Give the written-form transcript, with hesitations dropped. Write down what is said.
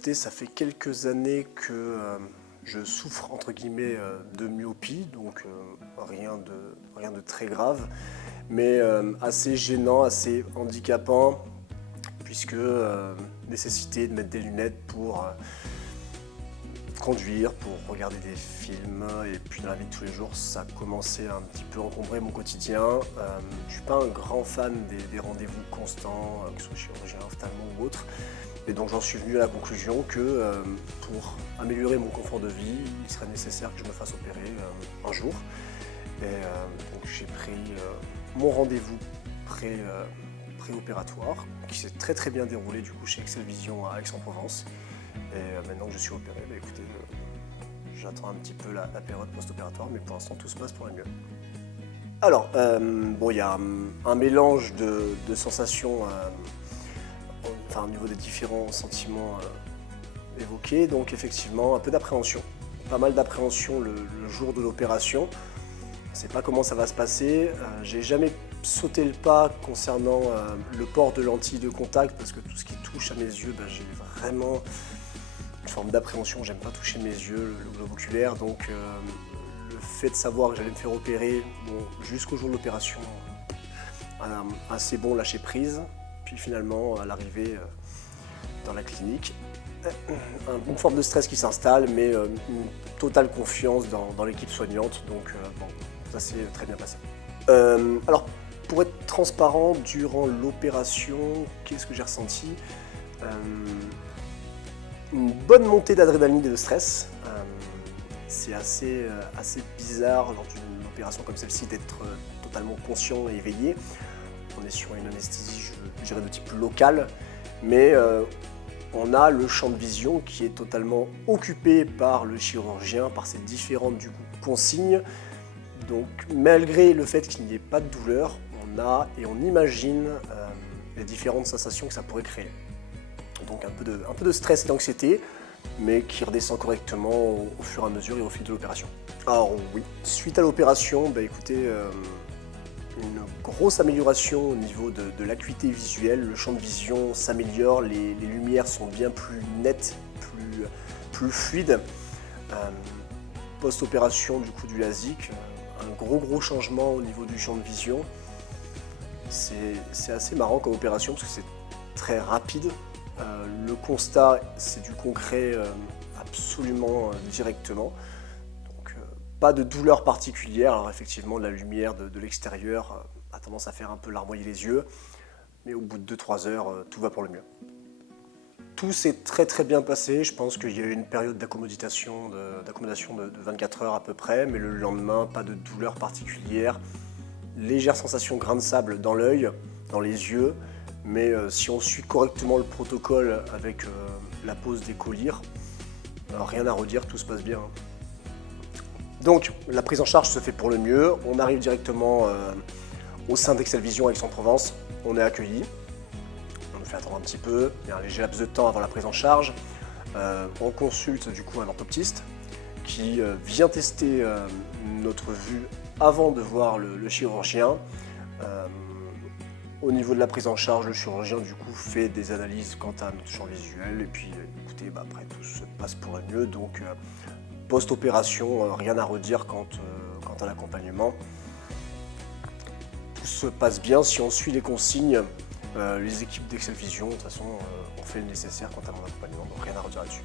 écoutez, ça fait quelques années que je souffre entre guillemets de myopie, donc rien de très grave, mais assez gênant, assez handicapant, puisque nécessité de mettre des lunettes pour conduire, pour regarder des films, et puis dans la vie de tous les jours, ça commençait à un petit peu encombrer mon quotidien. Je suis pas un grand fan des rendez-vous constants, que ce soit chirurgien, ophtalmo ou autre, et donc j'en suis venu à la conclusion que pour améliorer mon confort de vie, il serait nécessaire que je me fasse opérer un jour. Et donc j'ai pris mon rendez-vous préopératoire, qui s'est très bien déroulé du coup chez Excel Vision à Aix-en-Provence. Et maintenant que je suis opéré, écoutez, j'attends un petit peu la période post-opératoire, mais pour l'instant tout se passe pour le mieux. Alors, bon, il y a un mélange de sensations, au niveau des différents sentiments évoqués, donc effectivement un peu d'appréhension, pas mal d'appréhension le jour de l'opération. On ne sait pas comment ça va se passer, j'ai jamais sauté le pas concernant le port de lentilles de contact, parce que tout ce qui touche à mes yeux, j'ai vraiment une forme d'appréhension, j'aime pas toucher mes yeux, le globe oculaire, donc le fait de savoir que j'allais me faire opérer, bon, jusqu'au jour de l'opération, assez bon lâcher prise, puis finalement à l'arrivée dans la clinique, une forme de stress qui s'installe, mais une totale confiance dans l'équipe soignante, donc bon, ça s'est très bien passé. Alors, pour être transparent, durant l'opération, qu'est-ce que j'ai ressenti? Une bonne montée d'adrénaline et de stress. C'est assez bizarre lors d'une opération comme celle-ci d'être totalement conscient et éveillé. On est sur une anesthésie, je dirais, de type local, mais on a le champ de vision qui est totalement occupé par le chirurgien, par ses différentes du coup, consignes. Donc malgré le fait qu'il n'y ait pas de douleur, on a et on imagine les différentes sensations que ça pourrait créer. Donc un peu de stress et d'anxiété, mais qui redescend correctement au fur et à mesure et au fil de l'opération. Alors oui, suite à l'opération, écoutez, une grosse amélioration au niveau de l'acuité visuelle, le champ de vision s'améliore, les lumières sont bien plus nettes, plus fluides. Post-opération du coup du LASIK, un gros changement au niveau du champ de vision. C'est assez marrant comme opération parce que c'est très rapide. Le constat, c'est du concret absolument directement. Donc pas de douleur particulière. Alors effectivement, la lumière de l'extérieur a tendance à faire un peu larmoyer les yeux. Mais au bout de 2-3 heures, tout va pour le mieux. Tout s'est très bien passé. Je pense qu'il y a eu une période d'accommodation de 24 heures à peu près. Mais le lendemain, pas de douleur particulière. Légère sensation grain de sable dans l'œil, dans les yeux. Mais si on suit correctement le protocole avec la pose des collyres, rien à redire, tout se passe bien. Donc la prise en charge se fait pour le mieux, on arrive directement au sein d'Excel Vision Aix-en-Provence, on est accueilli, on nous fait attendre un petit peu, il y a un léger laps de temps avant la prise en charge, on consulte du coup un orthoptiste qui vient tester notre vue avant de voir le chirurgien. Au niveau de la prise en charge, le chirurgien du coup fait des analyses quant à notre champ visuel et puis écoutez, après tout se passe pour le mieux, donc post-opération, rien à redire quant à l'accompagnement. Tout se passe bien si on suit les consignes, les équipes d'Excel Vision, de toute façon on fait le nécessaire quant à mon accompagnement, donc rien à redire là-dessus.